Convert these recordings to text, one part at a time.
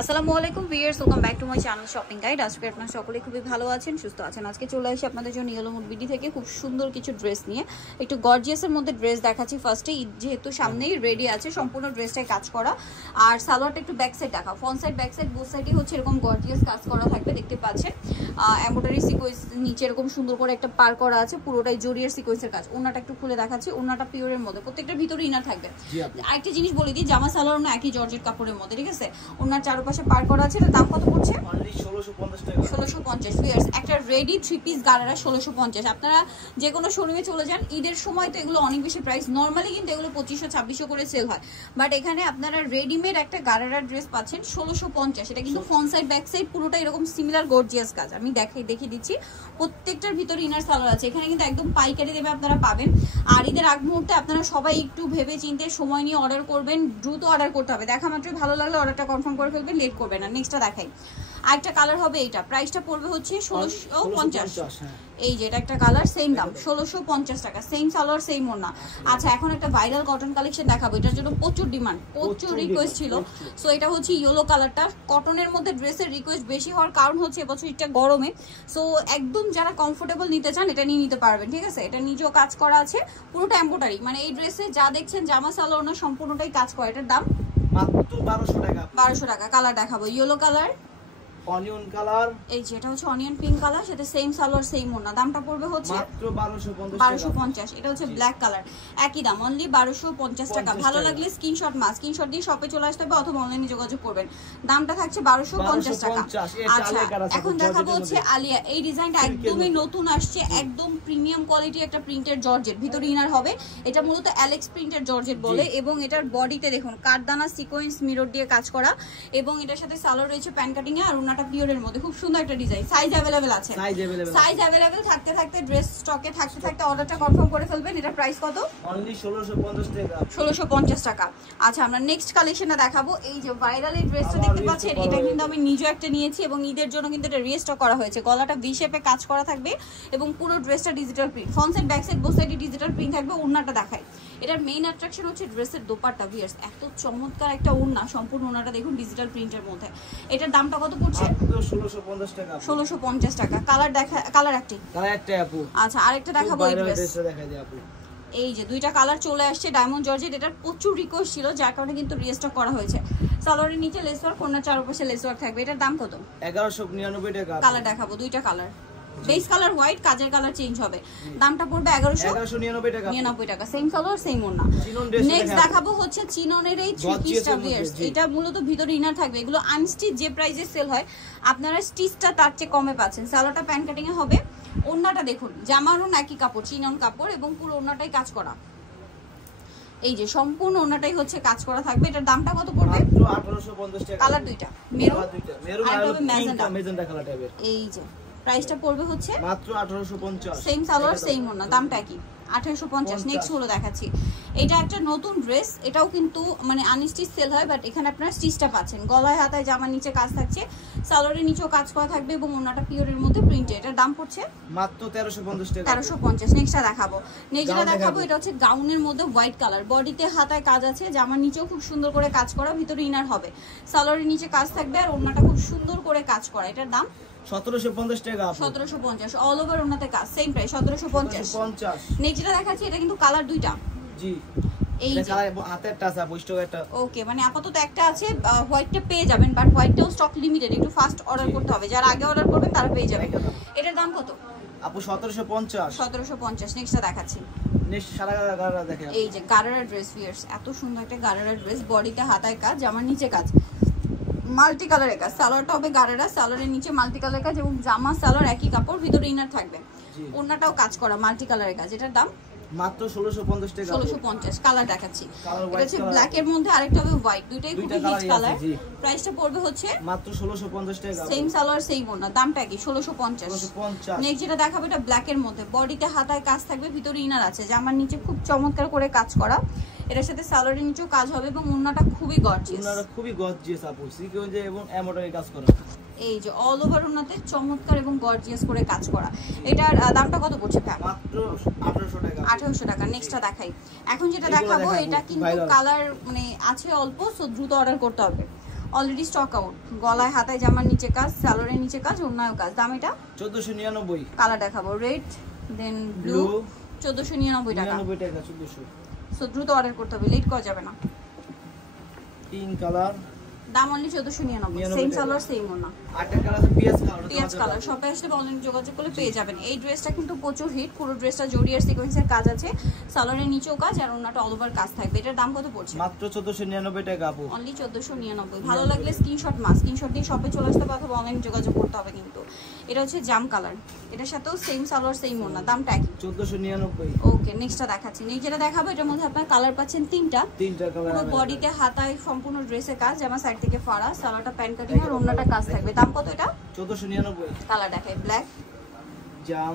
আসসালামু আলাইকুম viewers, welcome back to my channel shopping guide. আজকে আপনারা সকলেই খুবই ভালো আছেন, সুস্থ আছেন। আজকে চলে আসি আপনাদের জন্য ইয়েলো মুড বিডি থেকে খুব সুন্দর কিছু ড্রেস নিয়ে। একটু গর্জিয়াসের মধ্যে ড্রেস দেখাচ্ছি। ফার্স্টে যেহেতু সামনেই রেডি আছে, সম্পূর্ণ ড্রেসটাই কাজ করা। আর সালোয়ারটা একটু ব্যাক সাইড দেখা, front side back side both সাইডই হচ্ছে এরকম গর্জিয়াস কাজ করা থাকবে, দেখতে পাচ্ছেন। এমব্রয়ডারি সিকোয়েন্স নিচে এরকম সুন্দর করে একটা পার করা আছে, পুরোটাই জরিয়ার সিকোয়েন্সের কাজ। ওন্নাটা একটু খুলে দেখাচ্ছি, ওন্নাটা পিওরের মধ্যে, প্রত্যেকটার ভিতরে ইনার থাকবে। আরেকটা জিনিস বলে দিই, জামা সালোয়ার না একই জর্জেট কাপড়ের মধ্যে, ঠিক আছে। ওন্নার চারপাশে পার করা আছে। দাম কত পড়ছে? 1650 ভিউয়ার্স। একটা রেডি থ্রি পিস গারারা 1650। আপনারা যে কোনো শোরুমে চলে যান, ঈদের সময় তো এগুলো অনেক বেশি প্রাইস, নরমালি কিন্তু এগুলো 2500-2600 করে সেল হয়, বাট এখানে আপনারা রেডিমেড একটা গারারা ড্রেস পাচ্ছেন 1650। এটা কিন্তু ফ্রন্ট সাইড ব্যাক সাইড পুরোটা এরকম সিমিলার গর্জিয়াস কাজ। আমি দেখিয়ে দিচ্ছি, প্রত্যেকটার ভিতরে ইনার সালোয়ার আছে। এখানে কিন্তু একদম পাইকারি দেবে আপনারা পাবেন। আর ঈদের আগ মুহূর্তে আপনারা সবাই একটু ভেবে চিন্তে সময় নিয়ে অর্ডার করবেন, দ্রুত অর্ডার করতে হবে। দেখা মাত্রই ভালো লাগলে অর্ডারটা কনফার্ম করে ফেলবেন, লেট করবেন না। নেক্সটটা দেখাই, আরেকটা কালার হবে এইটা, প্রাইসটা পড়বে হচ্ছে 1650। এই যে এটা একটা কালার, সেম দাম 1650 টাকা, সেম সালোয়ার সেম ওড়না। আচ্ছা, এখন একটা ভাইরাল কটন কালেকশন দেখাবো, এটার জন্য প্রচুর ডিমান্ড, প্রচুর রিকোয়েস্ট ছিল। সো এটা হচ্ছে ইয়েলো কালারটা। কটনের মধ্যে ড্রেসের রিকোয়েস্ট বেশি হওয়ার কারণ হচ্ছে এবছর এটা গরমে, সো একদম যারা কমফোর্টেবল নিতে চান এটা নিয়ে নিতে পারবেন, ঠিক আছে। এটা নিজেও কাজ করা আছে, পুরোটা এমব্রয়ডারি, মানে এই ড্রেসে যা দেখছেন জামা সালোয়ার না সম্পূর্ণটাই কাজ করা। এটার দাম মাত্র 1200 টাকা। 1200 টাকা। কালার দেখাবো, ইয়েলো কালার, অনিয়ন কালার, এই যে এটা হচ্ছে অনিয়ন পিঙ্ক কালার, সাথে সেম সালোয়ার সেম ওড়না। দামটা পড়বে হচ্ছে মাত্র 1250। এটা হচ্ছে ব্ল্যাক কালার, একই দাম, অনলি 1250 টাকা। ভালো লাগলে স্ক্রিনশট স্ক্রিনশট দিয়ে শপে চলে আসতে হবে অথবা অনলাইনে যোগাযোগ করবেন। দামটা থাকছে 1250 টাকা। আচ্ছা, এখন দেখাবো হচ্ছে আলিয়া। এই ডিজাইনটা একদমই নতুন আসছে, একদম প্রিমিয়াম কোয়ালিটি একটা প্রিন্টেড জর্জেট, ভিতরে ইনার হবে। এটা মূলত অ্যালেক্স প্রিন্টেড জর্জেট বলে, এবং এটার বডিতে দেখুন কাঠদানা সিকোয়েন্স মিরর দিয়ে কাজ করা, এবং এটার সাথে সালোয়ার রয়েছে প্যান কাটিং এ, আর পিওরের মধ্যে খুব সুন্দর একটা ডিজাইন। সাইজ अवेलेबल আছে, সাইজ अवेलेबल থাকতে থাকতে ড্রেস স্টকে থাকতে থাকতে অর্ডারটা কনফার্ম করে ফেলবেন। এটা প্রাইস কত? অনলি 1650 টাকা। 1650 টাকা। আচ্ছা, আমরা নেক্সট কালেকশনটা দেখাবো। এই যে ভাইরাল এই ড্রেসটা দেখতে পাচ্ছেন, এটা কিন্তু আমি নিজে একটা নিয়েছি এবং ঈদের জন্য কিন্তু এটা রিস্টক করা হয়েছে। গলাটা ভি শেপে কাজ করা থাকবে এবং পুরো ড্রেসটা digital print, front side back side both সাইডে ডিজিটাল প্রিন্ট থাকবে। ওড়নাটা দেখাই, এটার মেইন অ্যাট্রাকশন হচ্ছে ড্রেসের দোপাট্টা। ভিউয়ার্স, এত চমৎকার একটা ওড়না, সম্পূর্ণ ওড়নাটা দেখুন ডিজিটাল প্রিন্টের মধ্যে। এটার দামটা কত পড়ছে? 1650 টাকা। 1650 টাকা। কালার দেখা, কালার একটাই, কালার একটাই আপু। আচ্ছা, আরেকটা দেখাবো। এই ড্রেসটা দেখাই দিই আপু। এই যে দুইটা কালার চলে আসছে, ডায়মন্ড জর্জেট। এটার প্রচুর রিকোয়েস্ট ছিল, যার কারণে কিন্তু রিস্টক করা হয়েছে। সালোয়ারের নিচে লেস ওয়ার্ক, কোণার চারপাশে লেস ওয়ার্ক থাকবে। এটার দাম কত? 1199 টাকা। কালার দেখাবো, দুইটা কালার, বেস কালার হোয়াইট, কাজের কালার চেঞ্জ হবে। দামটা পড়বে 1199 টাকা। 99 টাকা, সেম কালার সেম ওড়না। নেক্সট দেখাবো হচ্ছে চিননের এই থ্রি পিসটা। ভিউয়ার্স, এটা মূলত ভিতরে ইনার থাকবে। এগুলো আনস্টিচ যে প্রাইসে সেল হয়, আপনারা স্টিচটা তার চেয়ে কমে পাচ্ছেন। সালোয়ারটা প্যান কাটিং এ হবে। ওড়নাটা দেখুন, জামারও একই কাপড়, চিনন কাপড়, এবং পুরো ওড়নাটাই কাজ করা। এই যে সম্পূর্ণ ওড়নাটাই হচ্ছে কাজ করা থাকবে। এটার দামটা কত পড়বে? মাত্র 1850 টাকা। কালার দুইটা, মেরুন আর ম্যাজেন্টা কালার টাইপের। এই যে প্রাইসটা পড়বে হচ্ছে মাত্র 1850। সেম সালোয়ার সেম ওড়না, দামটা কি? 1850। নেক্সট হলো দেখাচ্ছি, এটা একটা নতুন ড্রেস। এটাও কিন্তু মানে আনস্টিচ সেল হয়, বাট এখানে আপনারা স্টিচটা পাচ্ছেন। গলায় হাতায় জামার নিচে কাজ থাকছে, সালোয়ারের নিচেও কাজ করা থাকবে, এবং ওড়নাটা পিওরের মধ্যে প্রিন্টেড। এটার দাম পড়ছে মাত্র 1350 টাকা। 1350। নেক্সটটা দেখাবো, নেক্সটটা দেখাবো। এটা হচ্ছে গাউনের মধ্যে হোয়াইট কালার, বডিতে হাতায় কাজ আছে, জামার নিচেও খুব সুন্দর করে কাজ করা, ভিতরে ইনার হবে, সালোয়ারের নিচে কাজ থাকবে, আর ওড়নাটা খুব সুন্দর করে কাজ করা। এটার দাম 1750 টাকা। 1750 অল ওভার ওড়নাতে কাজ, সেম প্রাইস 1750। নেক্সট যেটা দেখাচ্ছি, এটা কিন্তু কালার দুইটা। জি, এই যে কালার হাতের টাচা বৈশিষ্ট্য একটা। ওকে, মানে আপাতত একটা আছে, হোয়াইটটা পেয়ে যাবেন, বাট হোয়াইটটাও স্টক লিমিটেড, একটু ফাস্ট অর্ডার করতে হবে। যারা আগে অর্ডার করবেন তারা পেয়ে যাবেন। এটার দাম কত আপু? 1750। 1750। নেক্সটটা দেখাচ্ছি, নেক্সট সারা গারারা দেখেন। এই যে গারারা ড্রেস। ভিউয়ার্স, এত সুন্দর একটা গারারা ড্রেস, বডিতে হাতায় কাজ, জামার নিচে কাজ, মাল্টি কালারের কাজ। সালোয়ারটা হবে গারারা, সালোয়ারের নিচে মাল্টি কালারের কাজ, এবং জামা সালোয়ার একই কাপড়, ভিতরে ইনার থাকবে, ওড়নাটাও কাজ করা মাল্টি কালারের কাজ। এটার দাম মাত্র 1650 টাকা। 1650। কালার দেখাচ্ছি, এটা হচ্ছে ব্ল্যাক এর মধ্যে, আরেকটা হবে হোয়াইট, দুইটাই খুব হিট কালার। প্রাইসটা পড়বে হচ্ছে মাত্র 1650 টাকা। সেম সালোয়ার সেম ওড়না, দামটা কি? 1650। নেক্সট যেটা দেখাবো, এটা ব্ল্যাক এর মধ্যে, বডিতে হাতায় কাজ থাকবে, ভিতরে ইনার আছে, জামার নিচে খুব চমৎকার করে কাজ করা। এটার সাথে সালোয়ারের নিচেও কাজ হবে, এবং ওড়নাটা খুবই গর্জিয়াস। ওড়নাটা খুবই গর্জিয়াস আপু, সিকোয়েন্স এবং এমব্রয়ডারি কাজ করা। এই যে অল ওভার ওড়নাতে চমৎকার এবং গর্জিয়াস করে কাজ করা। এটার দামটা কত পড়ছে? মাত্র 1800 টাকা। 1800 টাকা। নেক্সটটা দেখাই, এখন যেটা দেখাবো এটা কিন্তু কালার মানে আছে অল্প, সো দ্রুত অর্ডার করতে হবে। Already stock out. গলায় হাতায় জামার নিচে কাজ, সালোয়ারের নিচে কাজ, ওড়নায়ও কাজ। দাম এটা 1499। কালার দেখাবো রেড দেন ব্লু 1499 টাকা। 99 টাকা 1400। সো দ্রুত অর্ডার করতে হবে, লেট করা যাবে না। পিঙ্ক কালার দাম অনলি 1499, সেম সালোয়ার সেম ওড়না। আরেকটা কালার আছে পিয়াজ কালার। পিয়াজ কালার। শপে আসলে অনলাইন যোগাযোগ করলে পেয়ে যাবেন। এই ড্রেসটা কিন্তু প্রচুর হিট, পুরো ড্রেসটা জড়িয়ার সিকোয়েন্সের কাজ আছে, সালোয়ারের নিচেও কাজ আর ওড়নাটা অল ওভার কাজ থাকবে। এটার দাম কত পড়ছে? মাত্র 1499 টাকা আপু। অনলি 1499। ভালো লাগলে স্ক্রিনশট স্ক্রিনশট দিয়ে শপে চলে আসতে পারবে, অনলাইন যোগাযোগ করতে হবে কিন্তু। এটা হচ্ছে জাম কালার, এটার সাথেও সেম সালোয়ার সেম ওড়না, দামটা একই 1499। ওকে নেক্সটটা দেখাচ্ছি। নেক্সট যেটা দেখাবো এটার মধ্যে আপনার কালার পাচ্ছেন তিনটা কালার। পুরো বডিতে হাতায় সম্পূর্ণ ড্রেসের কাজ, জামা সাইড থেকে ফাড়া, সালোয়ারটা প্যান্ট কাটিং আর ওড়নাটা কাজ থাকবে। দাম কত এটা? 1499। কালার দেখাই ব্ল্যাক জাম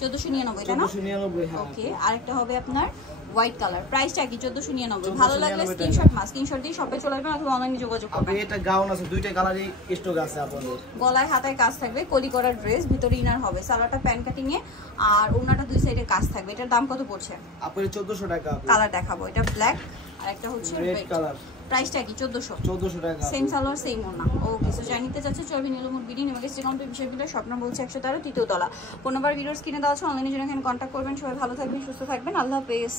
1499 এটা না? 1499 হ্যাঁ। ওকে আরেকটা হবে আপনার হোয়াইট কালার, প্রাইসটা কি? 1499। ভালো লাগলে 1499 স্ক্রিনশট দিয়ে শপে চলে আসবেন অথবা অনলাইনে যোগাযোগ আপনি করবেন। এটা গাউন আছে, দুইটা কালারই স্টক আছে আপনাদের। গলায় হাতায় কাজ থাকবে, কলি করার ড্রেস, ভিতরে ইনার হবে, সালোয়ারটা প্যান্ট কাটিং এ আর ওড়নাটা দুই সাইডে কাজ থাকবে। এটার দাম কত পড়ছে? আপনি 1400 টাকা আপু। কালার দেখাবো, এটা ব্ল্যাক আর একটা হচ্ছে রেড রেড কালার। প্রাইসটা কি? 1400 টাকা। সেম সালোয়ার সেম ওড়না। ওকে সো যাই নিতে চাচ্ছে চলবে নীলমুর বিডি নিমাকে শ্রীকান্ত বিষয়গুলো স্বপ্ন বলছে 113 তৃতীয় তলা। ফোন নাম্বার ভিডিওস কিনে দেওয়া আছে, অনলাইনে জন্য এখানে কন্ট্যাক্ট করবেন। সবাই ভালো থাকবেন, সুস্থ থাকবেন, আল্লাহ হাফেজ।